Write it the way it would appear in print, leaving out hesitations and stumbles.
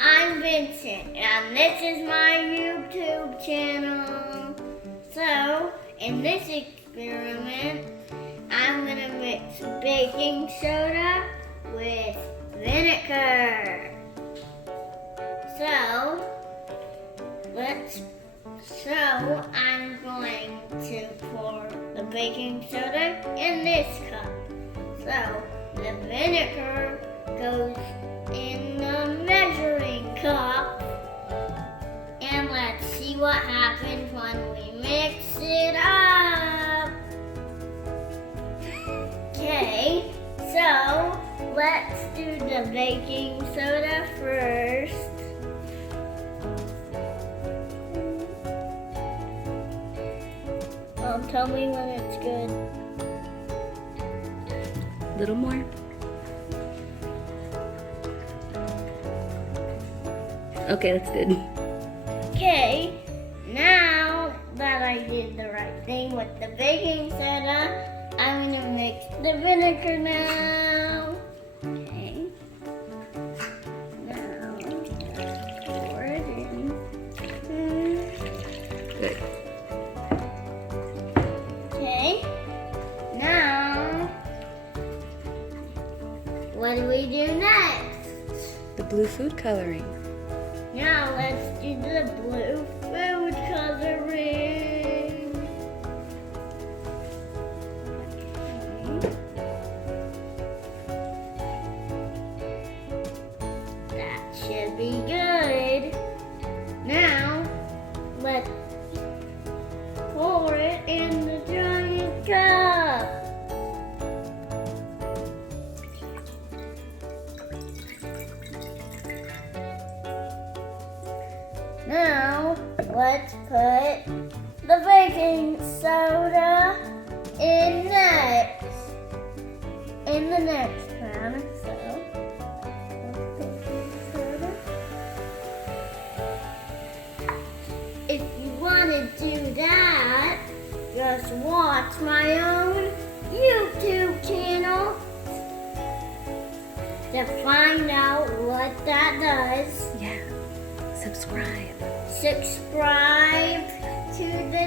I'm Vincent, and this is my YouTube channel. So, in this experiment, I'm going to mix baking soda with vinegar. So, I'm going to pour the baking soda in this cup. So, the vinegar goes in the measuring cup. And let's see what happens when we mix it up. Okay, so let's do the baking soda first. Tell me when it's good. A little more. Okay, that's good. Okay, now that I did the right thing with the baking soda, I'm gonna mix the vinegar now. Okay. Now, pour it in. Good. Okay. Now, what do we do next? The blue food coloring. Now let's do the blue food coloring. That should be good. Now let's pour it in the giant cup. Now, let's put the baking soda in the next pan. So, baking soda. If you want to do that, just watch my own YouTube channel to find out what that does. Yeah. Subscribe. Subscribe to the